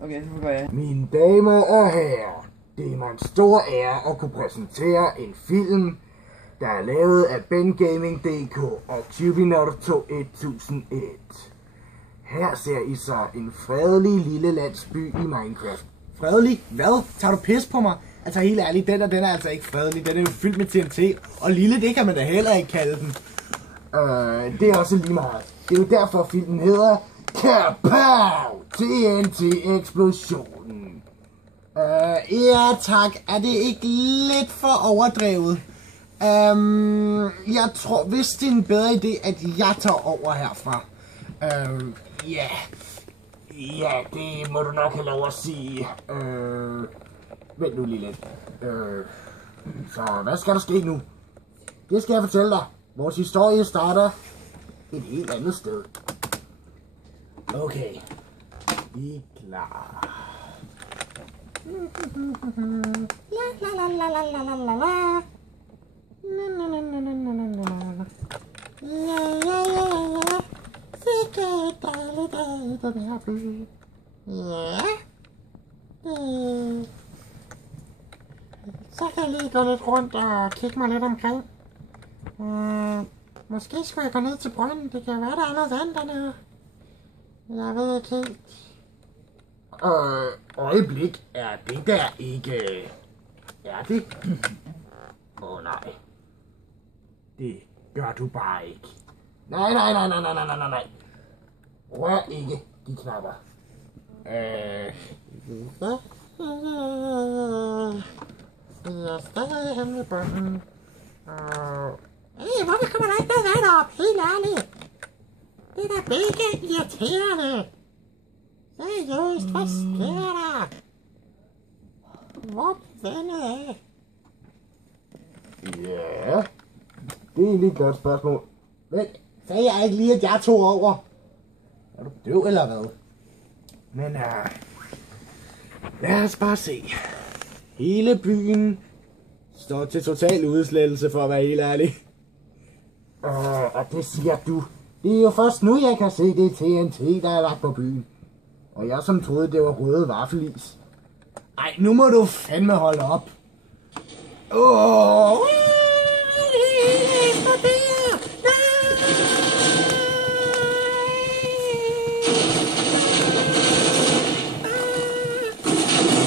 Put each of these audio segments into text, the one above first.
Okay, nu går jeg. Mine damer og herrer, det er mig en stor ære at kunne præsentere en film, der er lavet af BenGaming.dk og Cubinator 1001. Her ser I så en fredelig lille landsby i Minecraft. Fredelig? Hvad? Tager du pis på mig? Altså helt ærligt, den er altså ikke fredelig. Den er jo fyldt med TNT. Og lille, det kan man da heller ikke kalde den. Det er også lige meget. Det er jo derfor filmen hedder Kapow! TNT-eksplosionen. Ja tak. Er det ikke lidt for overdrevet? Jeg tror, hvis det er en bedre idé, at jeg tager over herfra. Ja, det må du nok have lov at sige. Vent nu lige lidt. Så hvad skal der ske nu? Det skal jeg fortælle dig. Vores historie starter et helt andet sted. Okay. Vi er klar. Så kan jeg lige gå lidt rundt og kigge mig lidt omkring. Måske skulle jeg gå ned til brønden. Det kan være, der er noget vand dernede. Jeg ved ikke helt. Øjeblik, er det der ikke... Er det? Nej. Det gør du bare ikke. Nej. Rør ikke de knapper. Jeg er stadig henne ved bunden. Hvorfor kommer der ikke noget vand op? Helt ærligt. Det er da mega irriterende. Seriøst, hvad sker der? Hvor er vandet af? Ja, det er egentlig et godt spørgsmål. Men sagde jeg ikke lige, at jeg tog over? Er du døv eller hvad? Men lad os bare se. Hele byen står til total udslettelse, for at være helt ærlig. Og det siger du. Det er jo først nu, jeg kan se det TNT, der er lagt på byen. Og jeg som troede, det var røde vaffelis. Ej, nu må du fandme holde op.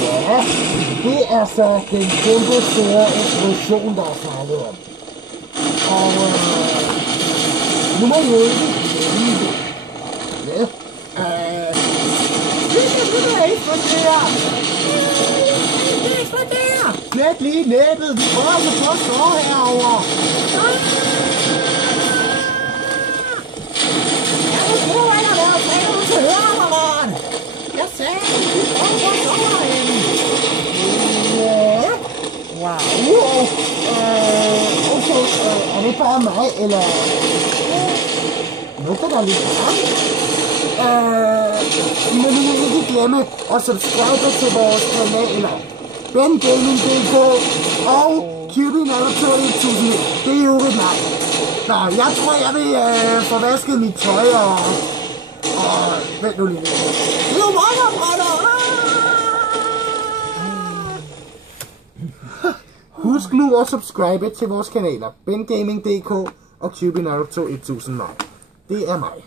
Ja, det er så den kæmpe store eksplosion, der er snakket om. Og nu må jeg jo ikke glemme det. Ja. Slet lige nettet. Vi prøver så på at stå herovre. Jeg sagde, vi prøver på at stå herinde. Wow. Okay, er det bare mig, eller... Nu kan der lidt varmt. Men I må ikke glemme at subscribe til vores kanaler. BenGaming.dk og Cubinator 1001. Det er jo et navn. Nå, jeg tror, jeg vil få vasket mit tøj og... Vent nu lige. Det er jo monsterbrænder! Husk nu at subscribe til vores kanaler. BenGaming.dk og Cubinator 1001. Det er mig.